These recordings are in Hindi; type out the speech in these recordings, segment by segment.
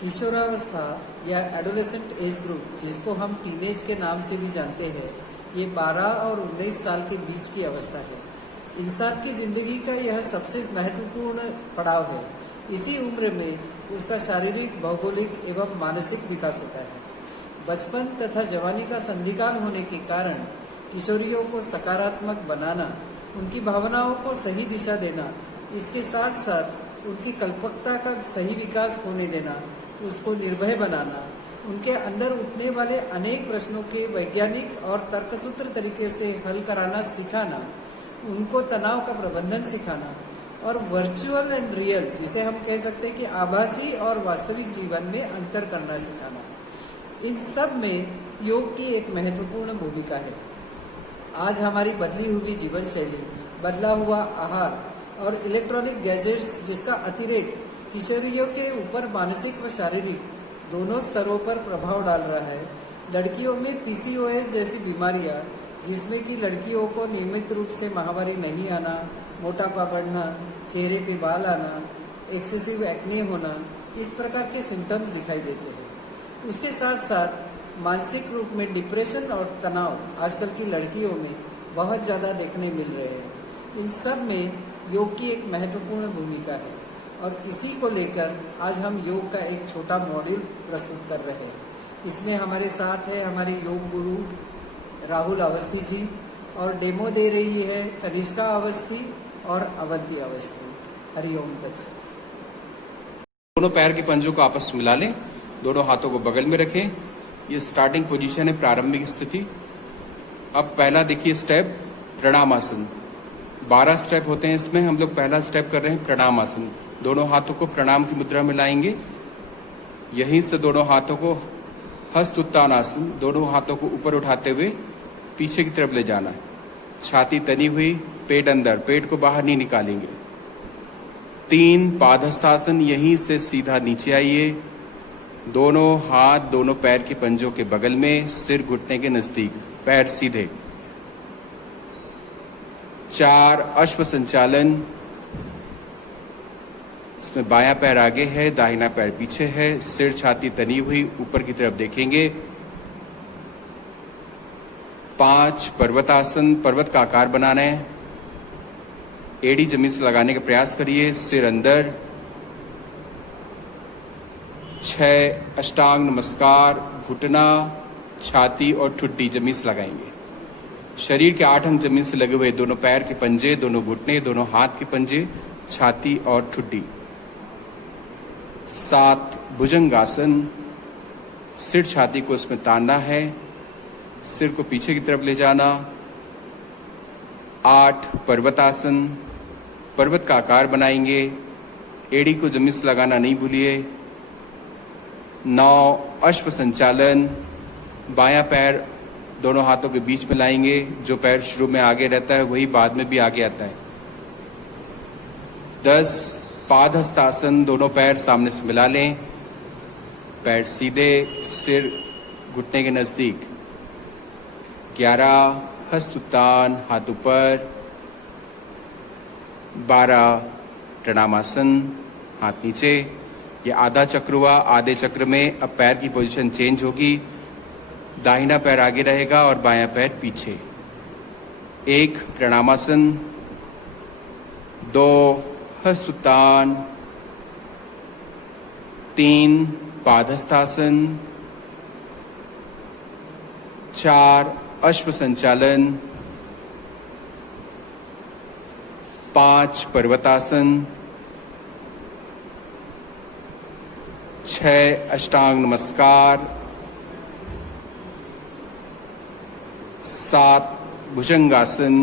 किशोरावस्था या एडोलेसेंट एज ग्रुप, जिसको हम टीनेज के नाम से भी जानते हैं, ये 12 और 19 साल के बीच की अवस्था है। इंसान की जिंदगी का यह सबसे महत्वपूर्ण पड़ाव है। इसी उम्र में उसका शारीरिक, भौगोलिक एवं मानसिक विकास होता है। बचपन तथा जवानी का संधिकाल होने के कारण किशोरियों को सकारात्मक बनाना, उनकी भावनाओं को सही दिशा देना, इसके साथ साथ उनकी कल्पकता का सही विकास होने देना, उसको निर्भय बनाना, उनके अंदर उठने वाले अनेक प्रश्नों के वैज्ञानिक और तर्कसूत्र तरीके से हल कराना सिखाना, उनको तनाव का प्रबंधन सिखाना और वर्चुअल एंड रियल, जिसे हम कह सकते हैं कि आभासी और वास्तविक जीवन में अंतर करना सिखाना, इन सब में योग की एक महत्वपूर्ण भूमिका है। आज हमारी बदली हुई जीवन शैली, बदला हुआ आहार और इलेक्ट्रॉनिक गैजेट्स, जिसका अतिरेक किशोरियों के ऊपर मानसिक व शारीरिक दोनों स्तरों पर प्रभाव डाल रहा है। लड़कियों में पीसीओएस जैसी बीमारियां, जिसमें कि लड़कियों को नियमित रूप से माहवारी नहीं आना, मोटापा बढ़ना, चेहरे पे बाल आना, एक्सेसिव एक्ने होना, इस प्रकार के सिम्टम्स दिखाई देते हैं। उसके साथ साथ मानसिक रूप में डिप्रेशन और तनाव आजकल की लड़कियों में बहुत ज़्यादा देखने मिल रहे हैं। इन सब में योग की एक महत्वपूर्ण भूमिका है और इसी को लेकर आज हम योग का एक छोटा मॉड्यूल प्रस्तुत कर रहे हैं। इसमें हमारे साथ है हमारी योग गुरु राहुल अवस्थी जी और डेमो दे रही है कनिष्का अवस्थी और अवंती अवस्थी। हरिओम तत्सत। दोनों पैर के पंजों को आपस में मिला लें, दोनों हाथों को बगल में रखें। ये स्टार्टिंग पोजीशन है, प्रारंभिक स्थिति। अब पहला देखिए स्टेप, प्रणामासन। 12 स्टेप होते हैं इसमें, हम लोग पहला स्टेप कर रहे हैं प्रणामासन। दोनों हाथों को प्रणाम की मुद्रा में लाएंगे। यहीं से दोनों हाथों को हस्त उत्तान आसन, दोनों हाथों को ऊपर उठाते हुए पीछे की तरफ ले जाना है। छाती तनी हुई, पेट अंदर, पेट को बाहर नहीं निकालेंगे। 3 पादहस्तासन, यहीं से सीधा नीचे आइए। दोनों हाथ दोनों पैर के पंजों के बगल में, सिर घुटने के नजदीक, पैर सीधे। 4 अश्व संचालन। इसमें बायां पैर आगे है, दाहिना पैर पीछे है, सिर छाती तनी हुई, ऊपर की तरफ देखेंगे। 5 पर्वतासन, पर्वत का आकार बनाना है। एड़ी जमीन से लगाने का प्रयास करिए, सिर अंदर। 6 अष्टांग नमस्कार, घुटना, छाती और ठुड्डी जमीन से लगाएंगे। शरीर के 8 अंग जमीन से लगे हुए, दोनों पैर के पंजे, दोनों घुटने, दोनों हाथ के पंजे, छाती और ठुड्डी। 7 भुजंगासन, सिर छाती को इसमें तानना है, सिर को पीछे की तरफ ले जाना। 8 पर्वतासन, पर्वत का आकार बनाएंगे, एड़ी को जमीन से लगाना नहीं भूलिए। 9 अश्व संचालन, बायां पैर दोनों हाथों के बीच में लाएंगे। जो पैर शुरू में आगे रहता है वही बाद में भी आगे आता है। 10 पादहस्तासन, दोनों पैर सामने से मिला लें, पैर सीधे, सिर घुटने के नजदीक। 11 हस्त उत्तान, हाथ ऊपर। 12 प्रणामासन, हाथ नीचे। ये आधा चक्र हुआ। आधे चक्र में अब पैर की पोजीशन चेंज होगी, दाहिना पैर आगे रहेगा और बायां पैर पीछे। 1 प्रणामासन। 2 हस्त उत्तान। 3 पादहस्तासन। 4 अश्व संचालन। 5 पर्वतासन। 6 अष्टांग नमस्कार। 7 भुजंगासन।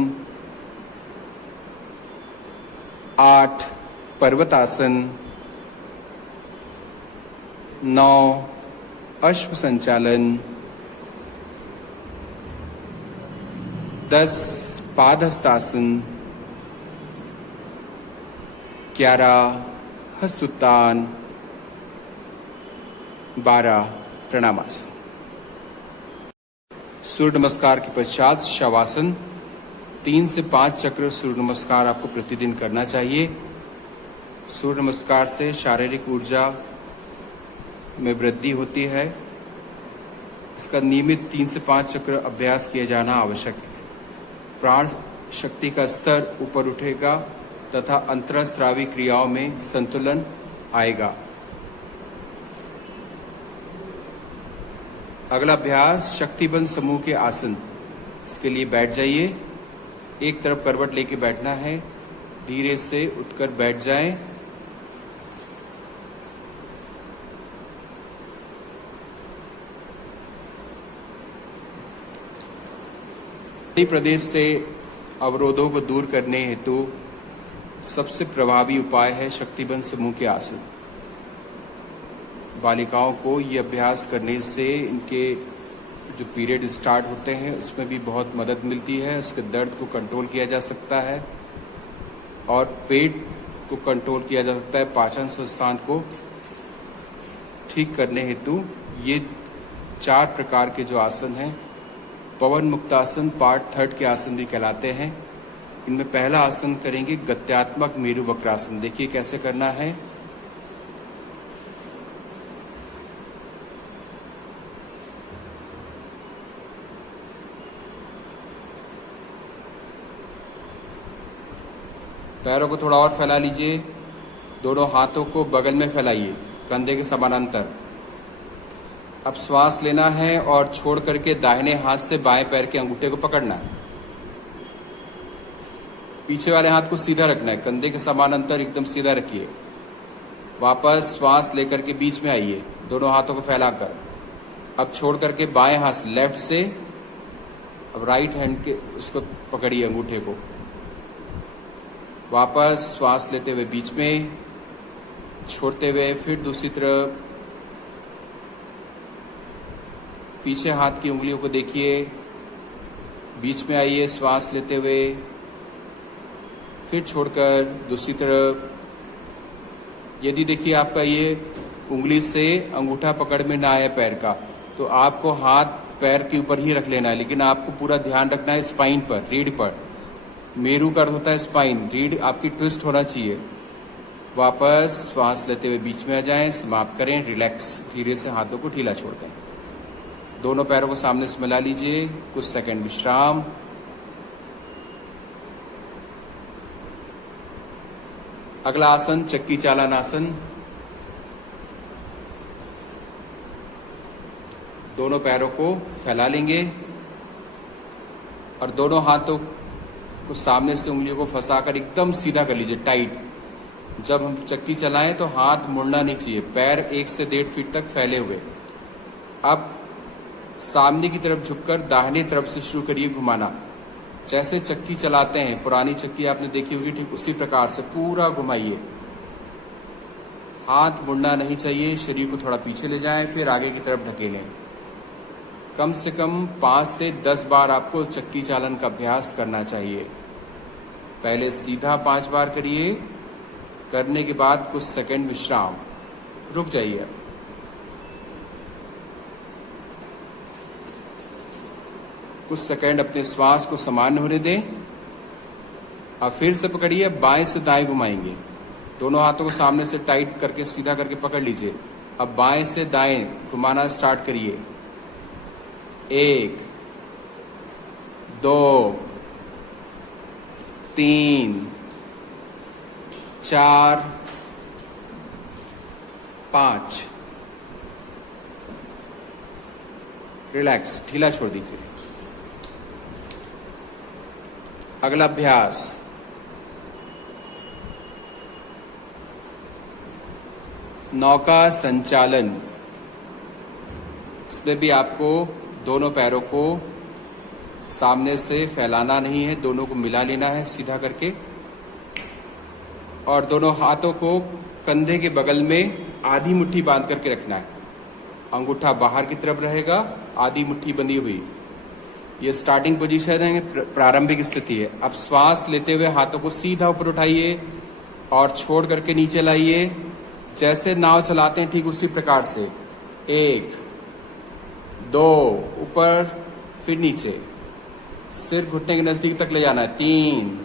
8 पर्वतासन। 9 अश्व संचालन। 10 पादहस्तासन। 11 हस्त उत्तान। 12 प्रणामासन। सूर्य नमस्कार के पश्चात शवासन। 3 से 5 चक्र सूर्य नमस्कार आपको प्रतिदिन करना चाहिए। सूर्य नमस्कार से शारीरिक ऊर्जा, में वृद्धि होती है। इसका नियमित 3 से 5 चक्र अभ्यास किया जाना आवश्यक है। प्राण शक्ति का स्तर ऊपर उठेगा तथा अंतरस्रावी क्रियाओं में संतुलन आएगा। अगला अभ्यास शक्तिबंध समूह के आसन। इसके लिए बैठ जाइए। एक तरफ करवट लेके बैठना है। धीरे से उठकर बैठ जाएं। मध्य प्रदेश से अवरोधों को दूर करने हेतु सबसे प्रभावी उपाय है शक्तिबंध समूह के आसन। बालिकाओं को ये अभ्यास करने से इनके जो पीरियड स्टार्ट होते हैं उसमें भी बहुत मदद मिलती है। उसके दर्द को कंट्रोल किया जा सकता है और पेट को कंट्रोल किया जा सकता है। पाचन संस्थान को ठीक करने हेतु ये 4 प्रकार के जो आसन हैं, पवन मुक्तासन पार्ट 3 के आसन भी कहलाते हैं। इनमें पहला आसन करेंगे गत्यात्मक मेरु वक्रासन। देखिए कैसे करना है। पैरों को थोड़ा और फैला लीजिए। दोनों हाथों को बगल में फैलाइए, कंधे के समानांतर। अब श्वास लेना है और छोड़ करके दाहिने हाथ से बाएं पैर के अंगूठे को पकड़ना है। पीछे वाले हाथ को सीधा रखना है, कंधे के समानांतर एकदम सीधा रखिए। वापस श्वास लेकर के बीच में आइए, दोनों हाथों को फैलाकर। अब छोड़ करके बाएं हाथ लेफ्ट से अब राइट हैंड के उसको पकड़िए, अंगूठे को। वापस श्वास लेते हुए बीच में, छोड़ते हुए फिर दूसरी तरफ। पीछे हाथ की उंगलियों को देखिए, बीच में आइए श्वास लेते हुए, फिर छोड़कर दूसरी तरफ। यदि देखिए आपका ये उंगली से अंगूठा पकड़ में ना आए पैर का, तो आपको हाथ पैर के ऊपर ही रख लेना है, लेकिन आपको पूरा ध्यान रखना है स्पाइन पर, रीढ़ पर। मेरू का अर्थ होता है स्पाइन, रीढ़ आपकी ट्विस्ट होना चाहिए। वापस श्वास लेते हुए बीच में आ जाएं, समाप्त करें, रिलैक्स। धीरे से हाथों को ढीला छोड़ दें। दोनों पैरों को सामने से मिला लीजिए, कुछ सेकंड विश्राम। अगला आसन चक्की चालन आसन। दोनों पैरों को फैला लेंगे और दोनों हाथों को सामने से उंगलियों को फंसाकर एकदम सीधा कर लीजिए, टाइट। जब हम चक्की चलाएं तो हाथ मुड़ना नहीं चाहिए, पैर 1 से 1.5 फीट तक फैले हुए। अब सामने की तरफ झुककर दाहिने तरफ से शुरू करिए घुमाना। जैसे चक्की चलाते हैं, पुरानी चक्की आपने देखी होगी, ठीक उसी प्रकार से पूरा घुमाइए। हाथ मुड़ना नहीं चाहिए, शरीर को थोड़ा पीछे ले जाएं, फिर आगे की तरफ ढकेलें। कम से कम 5 से 10 बार आपको चक्की चालन का अभ्यास करना चाहिए। पहले सीधा 5 बार करिए, करने के बाद कुछ सेकंड विश्राम, रुक जाइए। अब कुछ सेकंड अपने श्वास को सामान्य होने दें। अब फिर से पकड़िए, बाएं से दाएं घुमाएंगे। दोनों हाथों को सामने से टाइट करके सीधा करके पकड़ लीजिए। अब बाएं से दाएं घुमाना स्टार्ट करिए। 1 2 3 4 5। रिलैक्स, ढीला छोड़ दीजिए। अगला अभ्यास नौका संचालन। इसमें भी आपको दोनों पैरों को सामने से फैलाना नहीं है, दोनों को मिला लेना है सीधा करके, और दोनों हाथों को कंधे के बगल में आधी मुट्ठी बांध करके रखना है। अंगूठा बाहर की तरफ रहेगा, आधी मुट्ठी बंधी हुई। ये स्टार्टिंग पोजीशन है, प्रारंभिक स्थिति है। अब श्वास लेते हुए हाथों को सीधा ऊपर उठाइए और छोड़ करके नीचे लाइए। जैसे नाव चलाते हैं ठीक उसी प्रकार से। 1 2 ऊपर, फिर नीचे, सिर घुटने के नजदीक तक ले जाना है। 3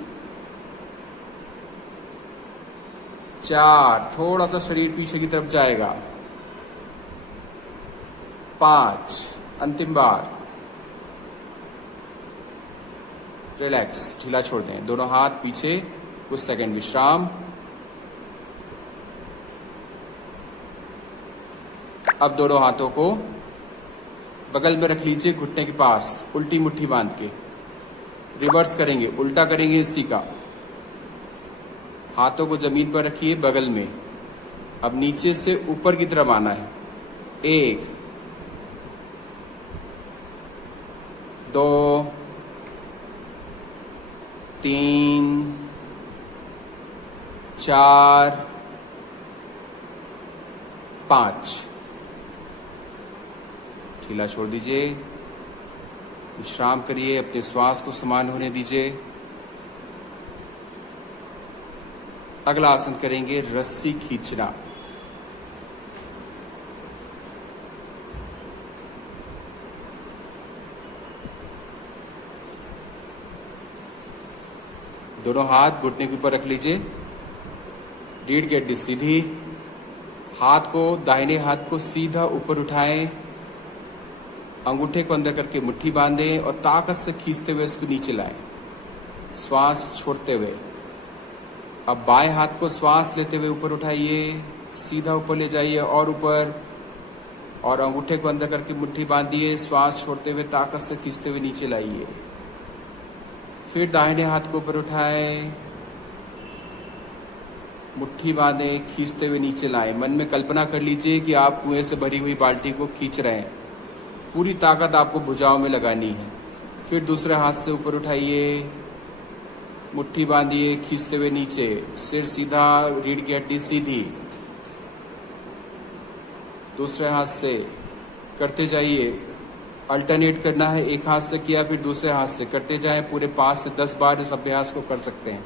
4, थोड़ा सा शरीर पीछे की तरफ जाएगा। 5, अंतिम बार। रिलैक्स, ढीला छोड़ दें। दोनों हाथ पीछे, कुछ सेकंड विश्राम। अब दोनों हाथों को बगल में रख लीजिए, घुटने के पास, उल्टी मुट्ठी बांध के। रिवर्स करेंगे, उल्टा करेंगे इसी का। हाथों को जमीन पर रखिए बगल में। अब नीचे से ऊपर की तरफ आना है। 1, 2, 3, 4, 5। ढीला छोड़ दीजिए, विश्राम करिए, अपने श्वास को समान होने दीजिए। अगला आसन करेंगे रस्सी खींचना। दोनों हाथ घुटने के ऊपर रख लीजिए, रीढ़ की हड्डी सीधी। हाथ को, दाहिने हाथ को सीधा ऊपर उठाएं, अंगूठे को अंदर करके मुट्ठी बांधें और ताकत से खींचते हुए इसको नीचे लाएं, श्वास छोड़ते हुए। अब बाएं हाथ को श्वास लेते हुए ऊपर उठाइए, सीधा ऊपर ले जाइए और ऊपर, और अंगूठे को अंदर करके मुट्ठी बांधिए, श्वास छोड़ते हुए ताकत से खींचते हुए नीचे लाइए। फिर दाहिने हाथ को ऊपर उठाएं, मुट्ठी बांधे, खींचते हुए नीचे लाएं। मन में कल्पना कर लीजिए कि आप कुएं से भरी हुई बाल्टी को खींच रहे हैं। पूरी ताकत आपको भुजाओं में लगानी है। फिर दूसरे हाथ से ऊपर उठाइए, मुट्ठी बांधिए, खींचते हुए नीचे, सिर सीधा, रीढ़ की हड्डी सीधी। दूसरे हाथ से करते जाइए, अल्टरनेट करना है। एक हाथ से किया, फिर दूसरे हाथ से करते जाएं। पूरे 5 से 10 बार इस अभ्यास को कर सकते हैं।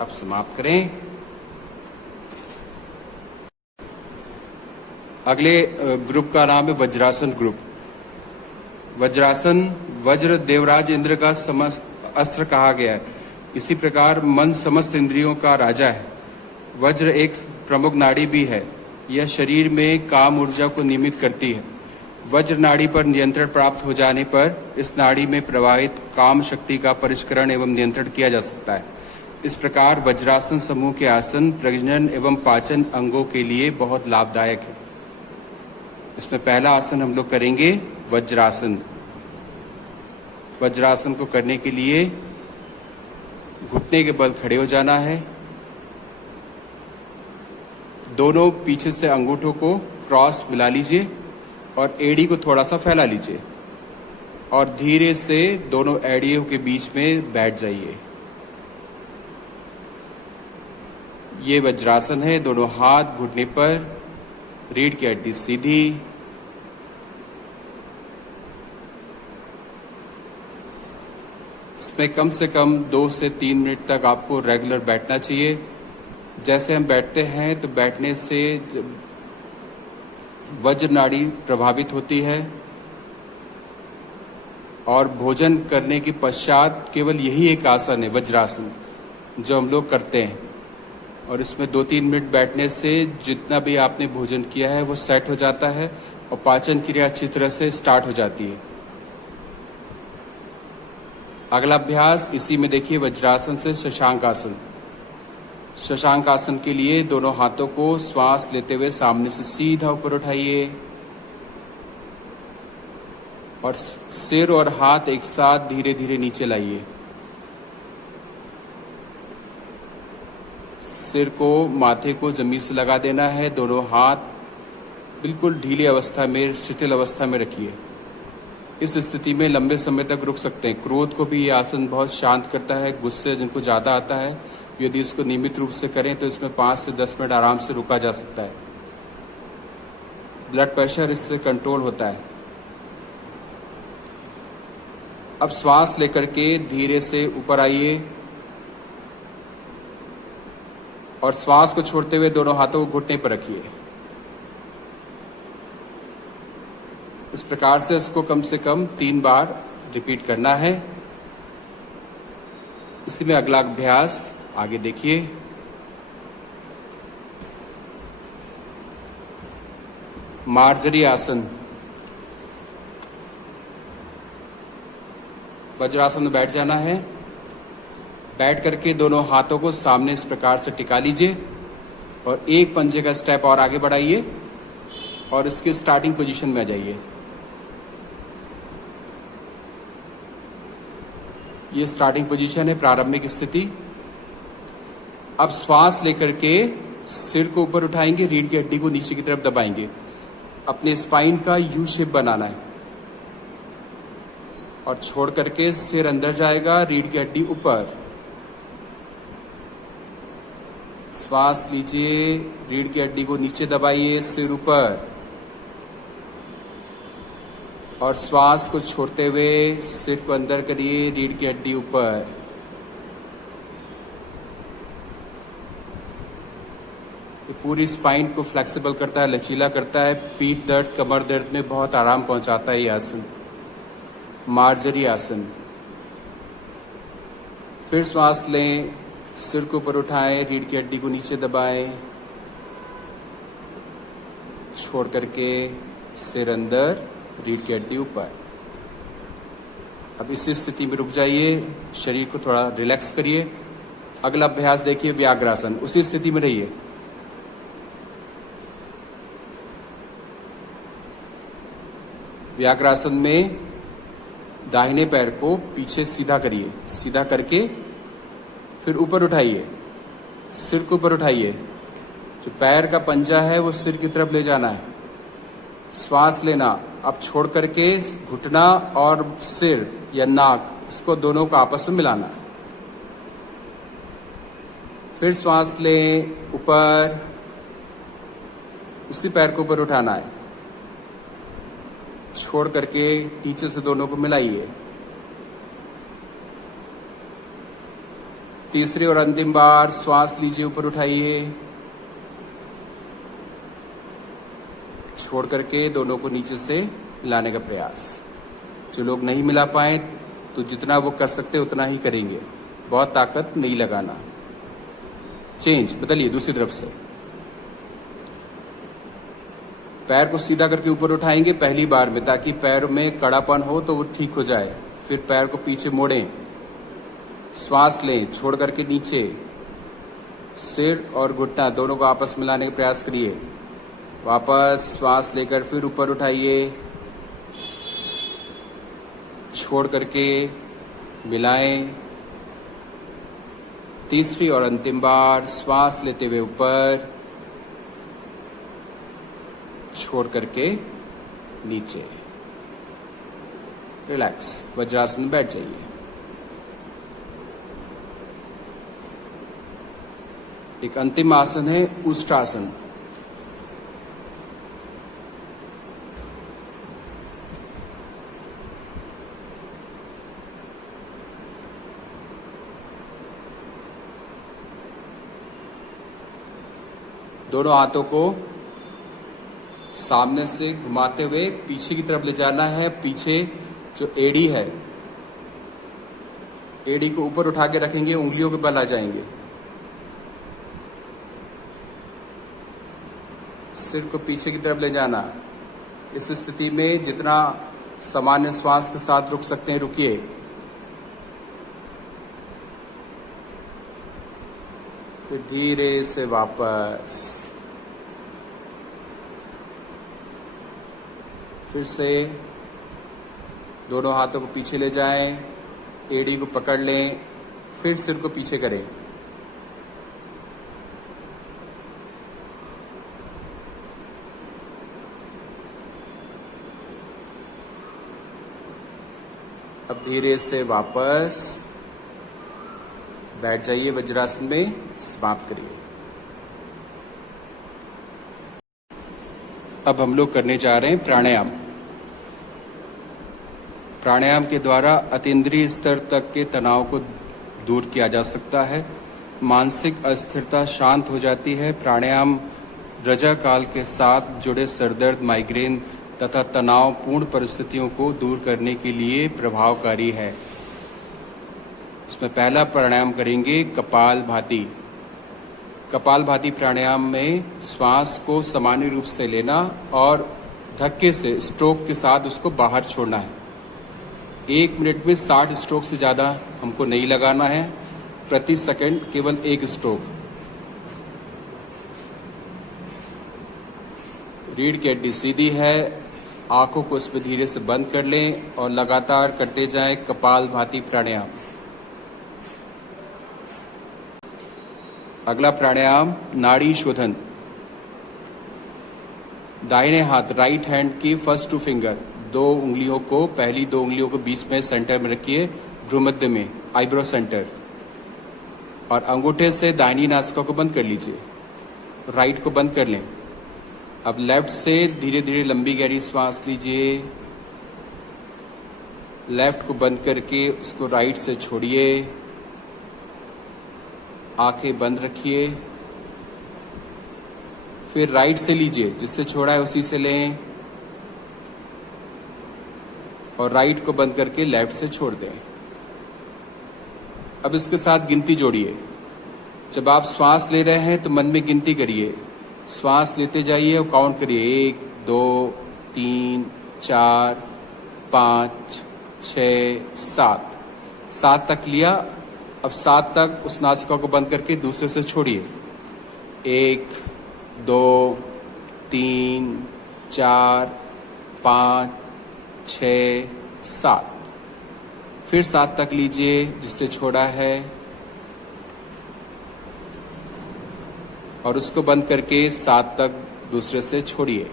अब समाप्त करें। अगले ग्रुप का नाम है वज्रासन ग्रुप। वज्रासन वज्र देवराज इंद्र का अस्त्र कहा गया है। इसी प्रकार मन समस्त इंद्रियों का राजा है। वज्र एक प्रमुख नाड़ी भी है। यह शरीर में काम ऊर्जा को नियमित करती है। वज्र नाड़ी पर नियंत्रण प्राप्त हो जाने पर इस नाड़ी में प्रवाहित काम शक्ति का परिष्करण एवं नियंत्रण किया जा सकता है। इस प्रकार वज्रासन समूह के आसन प्रजनन एवं पाचन अंगों के लिए बहुत लाभदायक है। इसमें पहला आसन हम लोग करेंगे वज्रासन। वज्रासन को करने के लिए घुटने के बल खड़े हो जाना है। दोनों पीछे से अंगूठों को क्रॉस मिला लीजिए और एड़ी को थोड़ा सा फैला लीजिए और धीरे से दोनों एड़ियों के बीच में बैठ जाइए। ये वज्रासन है। दोनों हाथ घुटने पर, रीढ़ की हड्डी सीधी। इसमें कम से कम 2 से 3 मिनट तक आपको रेगुलर बैठना चाहिए। जैसे हम बैठते हैं तो बैठने से वज्र नाड़ी प्रभावित होती है और भोजन करने के पश्चात केवल यही एक आसन है वज्रासन जो हम लोग करते हैं। और इसमें 2-3 मिनट बैठने से जितना भी आपने भोजन किया है वो सेट हो जाता है और पाचन क्रिया अच्छी तरह से स्टार्ट हो जाती है। अगला अभ्यास इसी में देखिए, वज्रासन से शशांक आसन। शशांक आसन के लिए दोनों हाथों को श्वास लेते हुए सामने से सीधा ऊपर उठाइए और सिर और हाथ एक साथ धीरे धीरे नीचे लाइए। सिर को, माथे को जमीन से लगा देना है। दोनों हाथ बिल्कुल ढीली अवस्था में, शिथिल अवस्था में रखिए। इस स्थिति में लंबे समय तक रुक सकते हैं। क्रोध को भी ये आसन बहुत शांत करता है। गुस्से जिनको ज्यादा आता है, यदि इसको नियमित रूप से करें तो इसमें 5 से 10 मिनट आराम से रुका जा सकता है। ब्लड प्रेशर इससे कंट्रोल होता है। अब श्वास लेकर के धीरे से ऊपर आइए और श्वास को छोड़ते हुए दोनों हाथों को घुटने पर रखिए। इस प्रकार से इसको कम से कम 3 बार रिपीट करना है। इसी में अगला अभ्यास आगे देखिए। मार्जरी आसन। वज्रासन में बैठ जाना है। बैठ करके दोनों हाथों को सामने इस प्रकार से टिका लीजिए और एक पंजे का स्टेप और आगे बढ़ाइए और इसके स्टार्टिंग पोजीशन में आ जाइए। ये स्टार्टिंग पोजीशन है, प्रारंभिक स्थिति। अब श्वास लेकर के सिर को ऊपर उठाएंगे, रीढ़ की हड्डी को नीचे की तरफ दबाएंगे। अपने स्पाइन का यू शेप बनाना है और छोड़ करके सिर अंदर जाएगा, रीढ़ की हड्डी ऊपर। श्वास लीजिए, रीढ़ की हड्डी को नीचे दबाइए, सिर ऊपर, और श्वास को छोड़ते हुए सिर को अंदर करिए, रीढ़ की हड्डी ऊपर। ये पूरी स्पाइन को फ्लेक्सिबल करता है, लचीला करता है। पीठ दर्द, कमर दर्द में बहुत आराम पहुंचाता है ये आसन, मार्जरी आसन। फिर श्वास लें, सिर को ऊपर उठाएं, रीढ़ की हड्डी को नीचे दबाएं, छोड़ करके सिर अंदर, रीढ़ की हड्डी ऊपर। अब इसी स्थिति में रुक जाइए, शरीर को थोड़ा रिलैक्स करिए। अगला अभ्यास देखिए, व्याघ्रासन। उसी स्थिति में रहिए। व्याघ्रासन में दाहिने पैर को पीछे सीधा करिए, सीधा करके फिर ऊपर उठाइए, सिर को ऊपर उठाइए। जो पैर का पंजा है वो सिर की तरफ ले जाना है। श्वास लेना। अब छोड़ करके घुटना और सिर या नाक, इसको दोनों को आपस में मिलाना है। फिर श्वास लें, ऊपर, उसी पैर को ऊपर उठाना है, छोड़ करके नीचे से दोनों को मिलाइए। तीसरी और अंतिम बार श्वास लीजिए, ऊपर उठाइए, छोड़ करके दोनों को नीचे से मिलाने का प्रयास। जो लोग नहीं मिला पाए तो जितना वो कर सकते उतना ही करेंगे, बहुत ताकत नहीं लगाना। चेंज, बदलिए दूसरी तरफ से। पैर को सीधा करके ऊपर उठाएंगे पहली बार में, ताकि पैर में कड़ापन हो तो वो ठीक हो जाए। फिर पैर को पीछे मोड़ें, श्वास लें, छोड़ करके नीचे, सिर और घुटना दोनों को आपस में मिलाने का प्रयास करिए। वापस श्वास लेकर फिर ऊपर उठाइए, छोड़ करके मिलाएं। तीसरी और अंतिम बार श्वास लेते हुए ऊपर, छोड़ करके नीचे। रिलैक्स, वज्रासन में बैठ जाइए। एक अंतिम आसन है उष्ट्रासन। दोनों हाथों को सामने से घुमाते हुए पीछे की तरफ ले जाना है। पीछे जो एड़ी है, एड़ी को ऊपर उठा के रखेंगे, उंगलियों के बल आ जाएंगे। सिर को पीछे की तरफ ले जाना। इस स्थिति में जितना सामान्य श्वास के साथ रुक सकते हैं रुकिए। फिर धीरे से वापस। फिर से दोनों हाथों को पीछे ले जाएं, एड़ी को पकड़ लें, फिर सिर को पीछे करें। अब धीरे से वापस बैठ जाइए, वज्रासन में समाप्त करिए। अब हम लोग करने जा रहे हैं प्राणायाम। प्राणायाम के द्वारा अतीन्द्रिय स्तर तक के तनाव को दूर किया जा सकता है। मानसिक अस्थिरता शांत हो जाती है। प्राणायाम रजा काल के साथ जुड़े सरदर्द, माइग्रेन, तथा तनावपूर्ण परिस्थितियों को दूर करने के लिए प्रभावकारी है। इसमें पहला प्राणायाम करेंगे कपालभाति। कपालभाति प्राणायाम में श्वास को सामान्य रूप से लेना और धक्के से स्ट्रोक के साथ उसको बाहर छोड़ना है। 1 मिनट में 60 स्ट्रोक से ज्यादा हमको नहीं लगाना है, प्रति सेकंड केवल 1 स्ट्रोक। रीढ़ की हड्डी सीधी है, आंखों को इसमें धीरे से बंद कर लें और लगातार करते जाएं कपालभाति प्राणायाम। अगला प्राणायाम नाड़ी शोधन। दाहिने हाथ राइट हैंड की फर्स्ट 2 फिंगर 2 उंगलियों को, पहली 2 उंगलियों को बीच में सेंटर में रखिए, भ्रूमध्य में आईब्रो सेंटर, और अंगूठे से दाहिनी नासिका को बंद कर लीजिए, राइट को बंद कर लें। अब लेफ्ट से धीरे धीरे लंबी गहरी सांस लीजिए, लेफ्ट को बंद करके उसको राइट से छोड़िए, आंखें बंद रखिए, फिर राइट से लीजिए, जिससे छोड़ा है उसी से लें और राइट को बंद करके लेफ्ट से छोड़ दें। अब इसके साथ गिनती जोड़िए। जब आप श्वास ले रहे हैं तो मन में गिनती करिए, श्वास लेते जाइए और काउंट करिए, 1 2 3 4 5 6 7 तक लिया। अब 7 तक उस नासिका को बंद करके दूसरे से छोड़िए, 1 2 3 4 5 6 7, फिर 7 तक लीजिए जिससे छोड़ा है और उसको बंद करके 7 तक दूसरे से छोड़िए।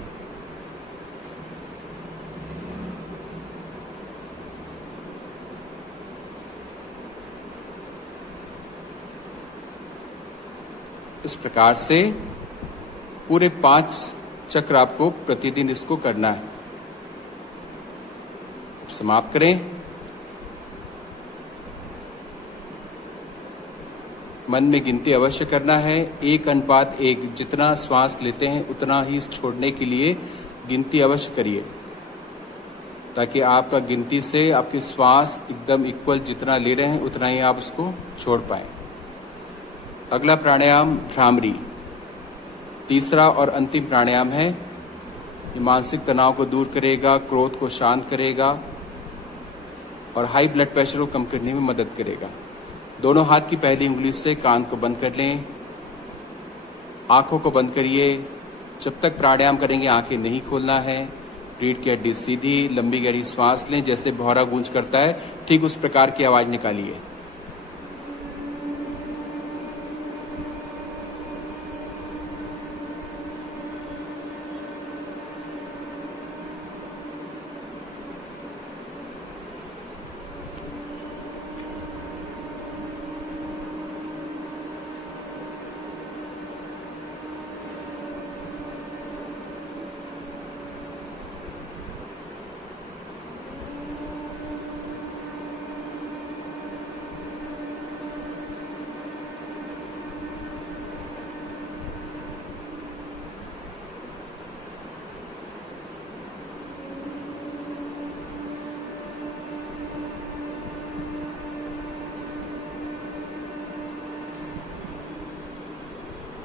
इस प्रकार से पूरे 5 चक्र आपको प्रतिदिन इसको करना है। समाप्त करें। मन में गिनती अवश्य करना है, 1:1, जितना श्वास लेते हैं उतना ही छोड़ने के लिए गिनती अवश्य करिए, ताकि आपका गिनती से आपके श्वास एकदम इक्वल, जितना ले रहे हैं उतना ही आप उसको छोड़ पाए। अगला प्राणायाम भ्रामरी, तीसरा और अंतिम प्राणायाम है। ये मानसिक तनाव को दूर करेगा, क्रोध को शांत करेगा और हाई ब्लड प्रेशर को कम करने में मदद करेगा। दोनों हाथ की पहली उंगली से कान को बंद कर लें, आंखों को बंद करिए। जब तक प्राणायाम करेंगे आंखें नहीं खोलना है। रीढ़ की हड्डी सीधी, लंबी गहरी सांस लें, जैसे भौरा गूंज करता है ठीक उस प्रकार की आवाज निकालिए।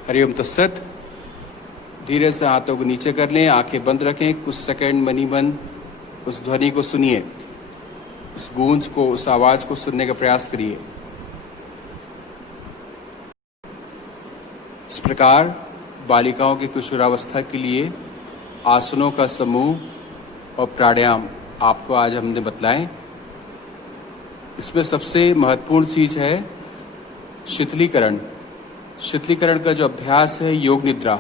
हरिओम तत्सत। धीरे से हाथों को नीचे कर लें, आंखें बंद रखें, कुछ सेकंड मनी मन उस ध्वनि को सुनिए, उस गूंज को, उस आवाज को सुनने का प्रयास करिए। इस प्रकार बालिकाओं की किशोरावस्था के लिए आसनों का समूह और प्राणायाम आपको आज हमने बतलाए। इसमें सबसे महत्वपूर्ण चीज है शीतलीकरण। शीतलीकरण का जो अभ्यास है, योग निद्रा,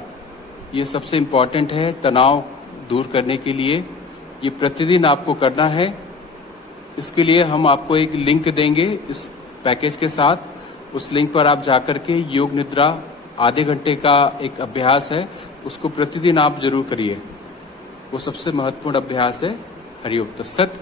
ये सबसे इम्पोर्टेंट है तनाव दूर करने के लिए। ये प्रतिदिन आपको करना है। इसके लिए हम आपको एक लिंक देंगे इस पैकेज के साथ। उस लिंक पर आप जाकर के योग निद्रा आधे घंटे का एक अभ्यास है, उसको प्रतिदिन आप जरूर करिए। वो सबसे महत्वपूर्ण अभ्यास है। हरिओम तत्सत।